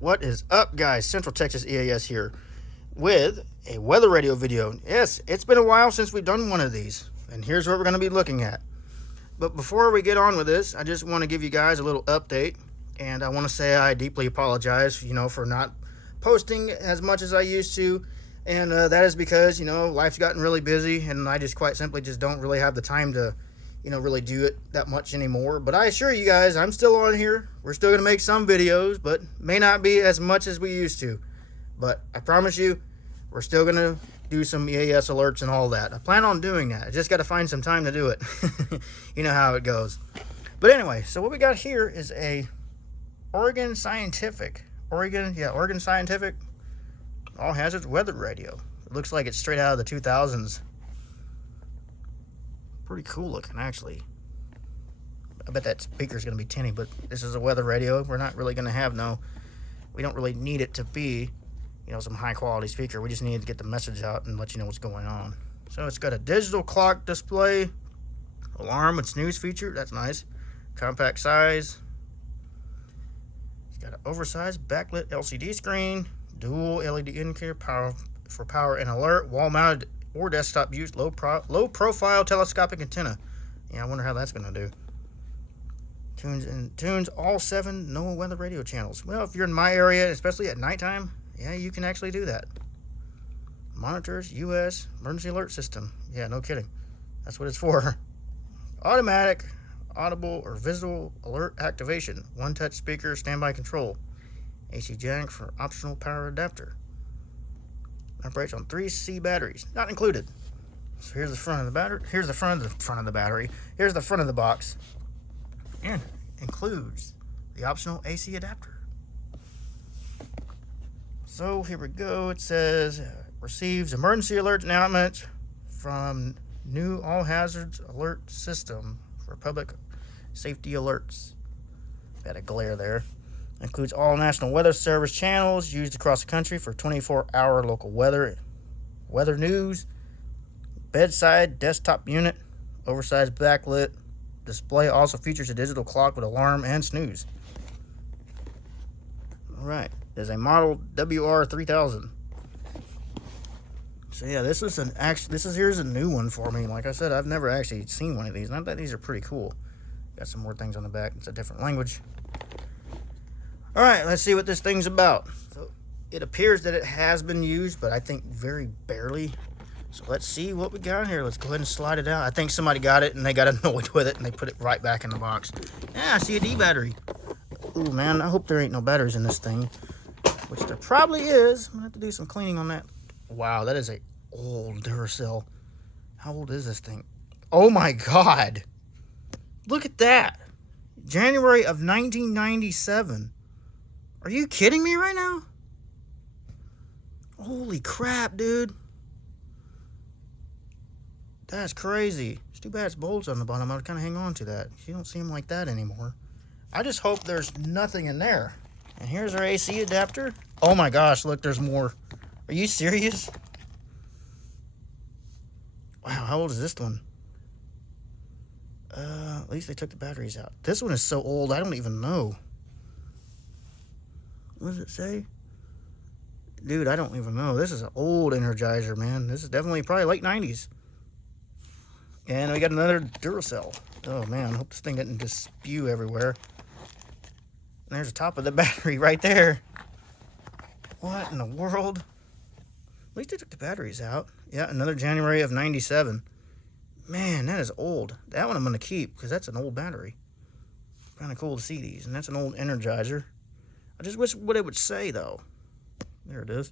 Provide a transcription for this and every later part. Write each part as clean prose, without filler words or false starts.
What is up, guys? Central Texas EAS here with a weather radio video. Yes, it's been a while since we've done one of these, and here's what we're going to be looking at. But before we get on with this, I just want to give you guys a little update, and I want to say I deeply apologize, for not posting as much as I used to, and that is because, life's gotten really busy, and I just quite simply just don't really have the time to really do it that much anymore. But I assure you guys, I'm still on here. We're still going to make some videos, but may not be as much as we used to. But I promise you, we're still going to do some EAS alerts and all that. I plan on doing that. I just got to find some time to do it. You know how it goes. But anyway, so what we got here is a Oregon Scientific all hazards weather radio. It looks like it's straight out of the 2000s. Pretty cool looking, actually. I bet that speaker's going to be tinny, but this is a weather radio. We're not really going to have we don't really need it to be, some high quality speaker. We just need to get the message out and let you know what's going on. So it's got a digital clock display, alarm with snooze feature. That's nice. Compact size. It's got an oversized backlit LCD screen, dual LED indicator, power and alert, wall mounted or desktop use, low profile telescopic antenna. Yeah, I wonder how that's going to do. Tunes all 7 NOAA weather radio channels. Well, if you're in my area, especially at nighttime, yeah, you can actually do that. Monitors U.S. emergency alert system. Yeah, no kidding. That's what it's for. Automatic, audible, or visual alert activation. One-touch speaker, standby control. AC jack for optional power adapter. Operates on 3C batteries, not included. So here's the front of the battery. Here's the front of the battery. Here's the front of the box, and includes the optional AC adapter. So here we go. It says receives emergency alert announcements from new all hazards alert system for public safety alerts. Got a glare there. Includes all National Weather Service channels used across the country for 24-hour local weather news. Bedside desktop unit, oversized backlit display. Also features a digital clock with alarm and snooze. All right, there's a model WR3000. So yeah, here's a new one for me. Like I said, I've never actually seen one of these. Not that these are pretty cool. Got some more things on the back. It's a different language. All right, let's see what this thing's about. So it appears that it has been used, but I think very barely. So let's see what we got here. Let's go ahead and slide it out. I think somebody got it and they got annoyed with it and they put it right back in the box. Yeah, I see a D battery. Ooh, man, I hope there ain't no batteries in this thing, which there probably is. I'm gonna have to do some cleaning on that. Wow, that is a old Duracell. How old is this thing? Oh my God. Look at that. January of 1997. Are you kidding me right now? Holy crap, dude. That's crazy. It's too bad it's bolts on the bottom. I would kind of hang on to that. You don't see them like that anymore. I just hope there's nothing in there. And here's our AC adapter. Oh my gosh, look, there's more. Are you serious? Wow, how old is this one? At least they took the batteries out. This one is so old, I don't even know. What does it say? Dude, I don't even know. This is an old Energizer, man. This is definitely probably late 90s. And we got another Duracell. Oh, man. I hope this thing didn't just spew everywhere. And there's the top of the battery right there. What in the world? At least they took the batteries out. Yeah, another January of 97. Man, that is old. That one I'm going to keep because that's an old battery. Kind of cool to see these. And that's an old Energizer. I just wish what it would say, though. There it is.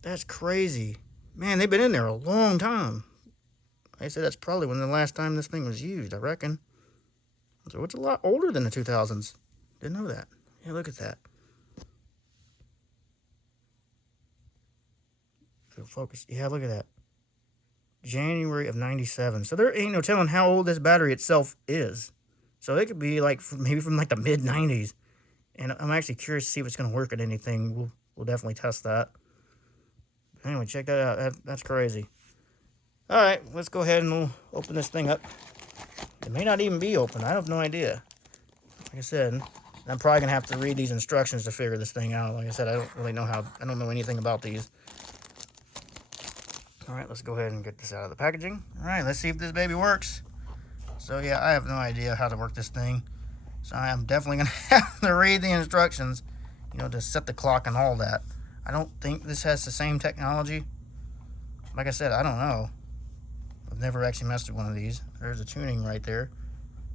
That's crazy. Man, they've been in there a long time. I said that's probably when the last time this thing was used, I reckon. So it's a lot older than the 2000s. Didn't know that. Yeah, look at that. Focus. Yeah, look at that. January of 97. So there ain't no telling how old this battery itself is. So it could be like maybe from like the mid 90s. And I'm actually curious to see if it's going to work at anything. We'll definitely test that. Anyway, check that out. That's crazy. All right, let's go ahead and we'll open this thing up. It may not even be open. I have no idea. Like I said, And I'm probably gonna have to read these instructions to figure this thing out. Like I said, I don't know anything about these. All right, let's go ahead and get this out of the packaging. All right, let's see if this baby works. So yeah, I have no idea how to work this thing. So I am definitely gonna have to read the instructions, you know, to set the clock and all that. I don't think this has the same technology. Like I said, I don't know. I've never actually messed with one of these. There's a tuning right there.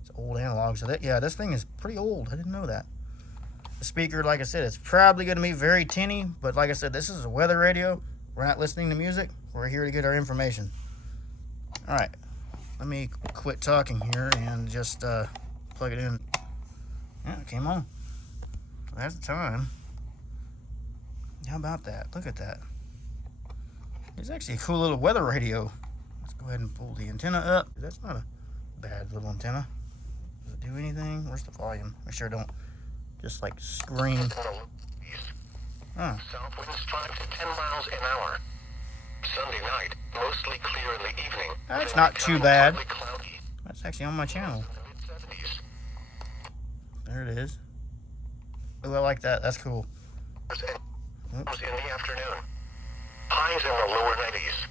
It's old analog. So that, yeah, this thing is pretty old. I didn't know that. The speaker, like I said, it's probably going to be very tinny. But like I said, this is a weather radio. We're not listening to music. We're here to get our information. All right. Let me quit talking here and just plug it in. Yeah, it came on. So that's the time. How about that? Look at that. It's actually a cool little weather radio. Let's go ahead and pull the antenna up. That's not a bad little antenna. Does it do anything? Where's the volume? Make sure I don't just like scream. Huh. South winds 5 to 10 miles an hour. Sunday night, mostly clear in the evening. That's not too bad. That's actually on my channel. There it is. Oh, I like that. That's cool. In the afternoon. Highs in the lower 90s.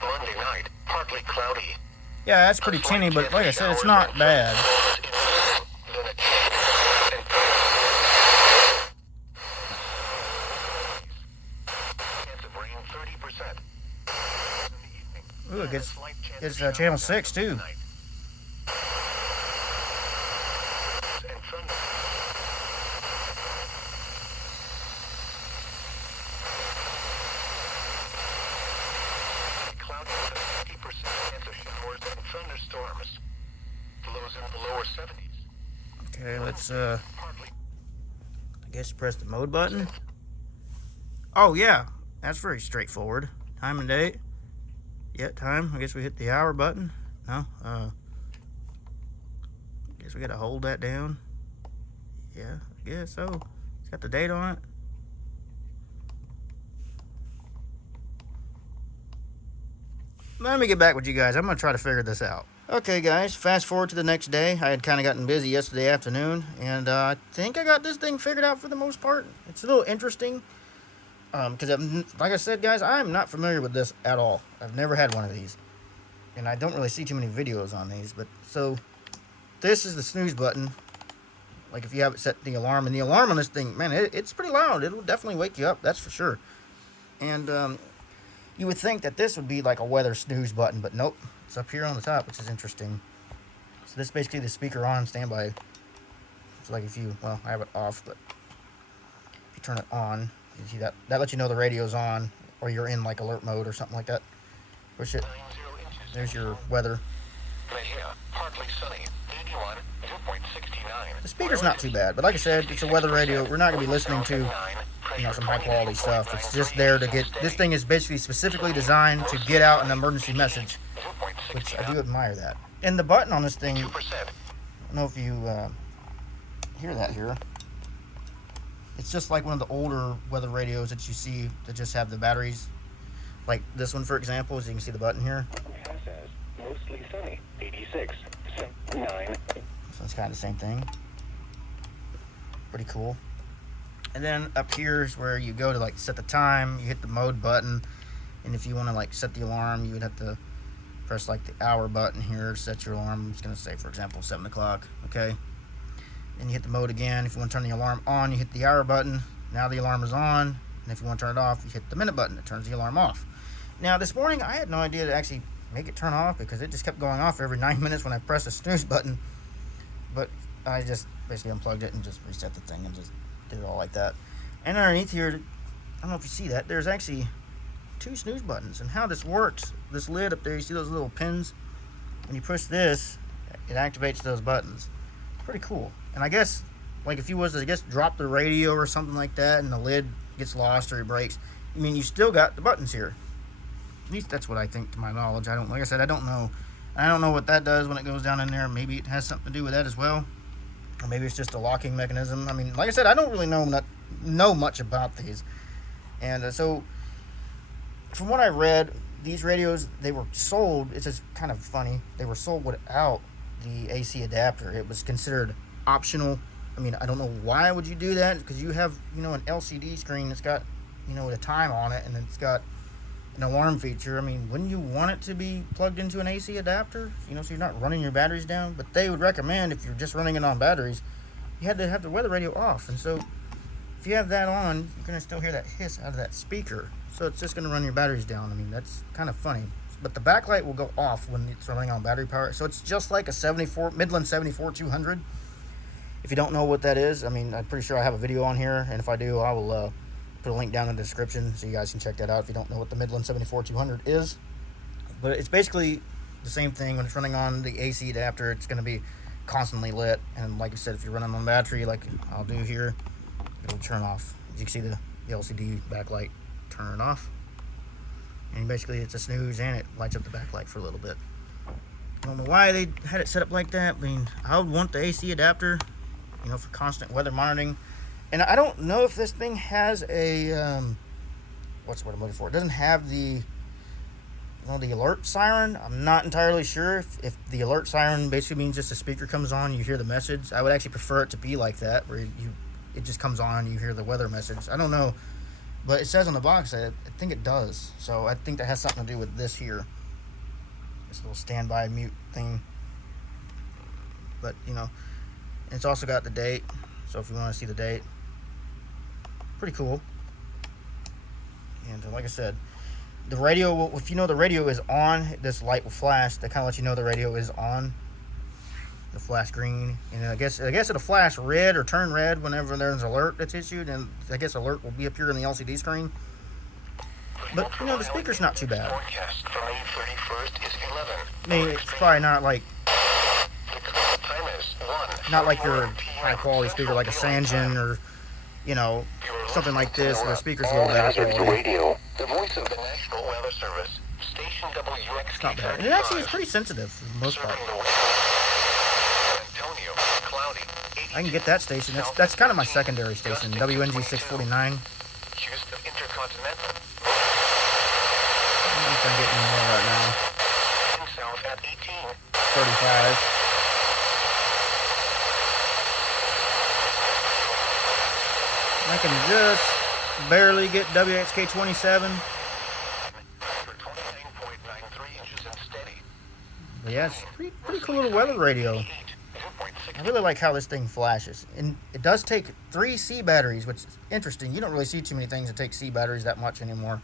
Monday night, partly cloudy. Yeah, that's pretty tinny, but like I said, it's not bad. Ooh, it gets channel 6 too. Thunderstorms. Lows in the lower 70s. Okay, let's I guess you press the mode button. Oh yeah, that's very straightforward. Time and date. Yeah, time. I guess we hit the hour button. No, I guess we gotta hold that down. Yeah, I guess so. It's got the date on it. Let me get back with you guys. I'm going to try to figure this out. Okay, guys, fast forward to the next day. I had kind of gotten busy yesterday afternoon, and I think I got this thing figured out for the most part. It's a little interesting, because like I said, guys, I'm not familiar with this at all. I've never had one of these, and I don't really see too many videos on these. But so this is the snooze button. Like if you have it set the alarm, and the alarm on this thing, man, it's pretty loud. It'll definitely wake you up, that's for sure. And you would think that this would be like a weather snooze button, but nope. It's up here on the top, which is interesting. So this is basically the speaker on standby. It's like if you, well, I have it off, but if you turn it on, you see that lets you know the radio's on, or you're in like alert mode or something like that. Push it. There's your weather. Partly sunny, 81, 2.69. The speaker's not too bad, but like I said, it's a weather radio. We're not going to be listening to, you know, some high quality stuff. It's just there to get, this thing is basically specifically designed to get out an emergency message, which I do admire that. And the button on this thing, I don't know if you hear that here. It's just like one of the older weather radios that you see that just have the batteries. Like this one, for example, as you can see the button here. Mostly sunny, 86, 79. So it's kind of the same thing. Pretty cool. And then up here is where you go to like set the time. You hit the mode button, and if you want to like set the alarm, you would have to press like the hour button here to set your alarm. It's going to say, for example, 7 o'clock. Okay. Then you hit the mode again. If you want to turn the alarm on, you hit the hour button. Now the alarm is on. And if you want to turn it off, you hit the minute button. It turns the alarm off. Now this morning I had no idea to actually make it turn off because it just kept going off every 9 minutes when I pressed the snooze button. But I just basically unplugged it and just reset the thing and just did it all like that. And underneath here, I don't know if you see that, there's actually 2 snooze buttons. And how this works, this lid up there, you see those little pins? When you push this, it activates those buttons. Pretty cool. And I guess, like if you was to, I guess, drop the radio or something like that and the lid gets lost or it breaks, I mean, you still got the buttons here. At least that's what I think, to my knowledge. I don't, like I said, I don't know what that does when it goes down in there. Maybe it has something to do with that as well, or maybe it's just a locking mechanism. I mean, like I said, I don't really know much about these. And so from what I read, these radios, they were sold, it's just kind of funny, they were sold without the AC adapter. It was considered optional I mean, I don't know why would you do that, because you have, you know, an LCD screen that's got, you know, a time on it, and it's got an alarm feature. I mean, wouldn't you want it to be plugged into an AC adapter, you know, so you're not running your batteries down? But they would recommend, if you're just running it on batteries, you had to have the weather radio off. And so if you have that on, you're going to still hear that hiss out of that speaker, so it's just going to run your batteries down. I mean, that's kind of funny. But the backlight will go off when it's running on battery power, so it's just like a Midland 74-200. If you don't know what that is, I mean, I'm pretty sure I have a video on here, and if I do, I will put a link down in the description so you guys can check that out if you don't know what the Midland 74-200 is. But it's basically the same thing. When it's running on the AC adapter, it's going to be constantly lit, and like I said, if you're running on battery, like I'll do here, it'll turn off. You can see the LCD backlight turn off, and basically it's a snooze, and it lights up the backlight for a little bit. I don't know why they had it set up like that. I mean, I would want the AC adapter, you know, for constant weather monitoring. And I don't know if this thing has a what's what I'm looking for. It doesn't have the, you know, the alert siren. I'm not entirely sure if the alert siren basically means just the speaker comes on, you hear the message. I would actually prefer it to be like that, where it just comes on, you hear the weather message. I don't know, but it says on the box that I think it does. So I think that has something to do with this here, this little standby mute thing. But you know, it's also got the date, so if you want to see the date, pretty cool. And like I said, the radio will, if you know the radio is on, this light will flash. That kind of lets you know the radio is on. It'll flash green, and I guess it'll flash red or turn red whenever there's an alert that's issued, and I guess alert will be up here on the LCD screen. But you know, the speaker's not too bad. Forecast for May 31st is 11. I mean, it's probably not like Time is 1. not like your high quality speaker like a Sanjin or, you know, something like this where the speaker's a little better quality. Radio. The voice of the National Weather Service. Station WXK. It's not bad. And it actually is pretty sensitive for the most part. Antonio, cloudy. I can get that station. That's kind of my secondary station, WNG 649. Houston Intercontinental. I don't know if I'm getting more right now. In south at 18. 35. I can just barely get WXK 27. For 29.93 inches and steady. But yeah, it's pretty cool little weather radio. I really like how this thing flashes. And it does take 3 C batteries, which is interesting. You don't really see too many things that take C batteries that much anymore.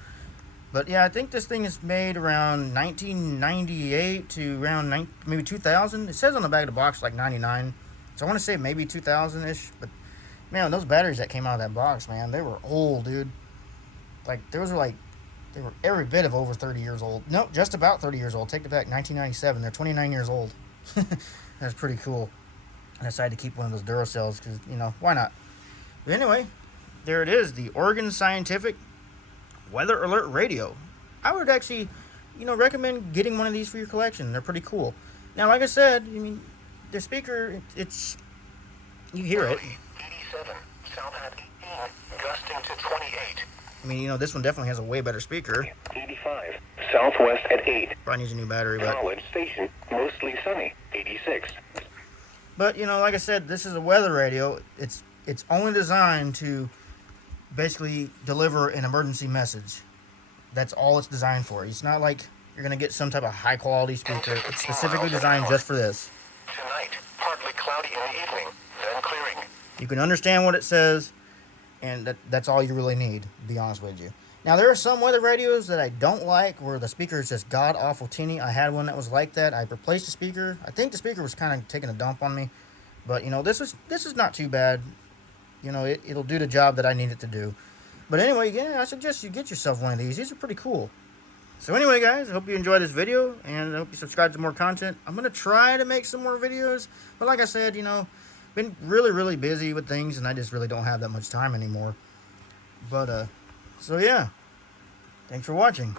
But yeah, I think this thing is made around 1998 to around maybe 2000. It says on the back of the box like 99. So I want to say maybe 2000-ish. But man, those batteries that came out of that box, man, they were old, dude. Like, they were every bit of over 30 years old. No, just about 30 years old. Take it back, 1997. They're 29 years old. That's pretty cool. I decided to keep one of those Duracells because, you know, why not? But anyway, there it is, the Oregon Scientific Weather Alert Radio. I would actually, you know, recommend getting one of these for your collection. They're pretty cool. Now, like I said, I mean, the speaker, you hear it. 87, south at 18, gusting to 28. I mean, you know, this one definitely has a way better speaker. 85, southwest at 8. Probably needs a new battery, but... Knowledge station, mostly sunny, 86. But, you know, like I said, this is a weather radio. It's only designed to basically deliver an emergency message. That's all it's designed for. It's not like you're going to get some type of high-quality speaker. It's specifically designed just for this. Tonight, partly cloudy in the evening, then clearing. You can understand what it says, and that's all you really need, to be honest with you. Now, there are some weather radios that I don't like, where the speaker is just god-awful tinny. I had one that was like that. I replaced the speaker. I think the speaker was kind of taking a dump on me. But, you know, this is not too bad. You know, it'll do the job that I need it to do. But anyway, yeah, I suggest you get yourself one of these. These are pretty cool. So anyway, guys, I hope you enjoyed this video, and I hope you subscribe to more content. I'm going to try to make some more videos. But like I said, you know, been really, really busy with things, and I just really don't have that much time anymore. But, so yeah. Thanks for watching.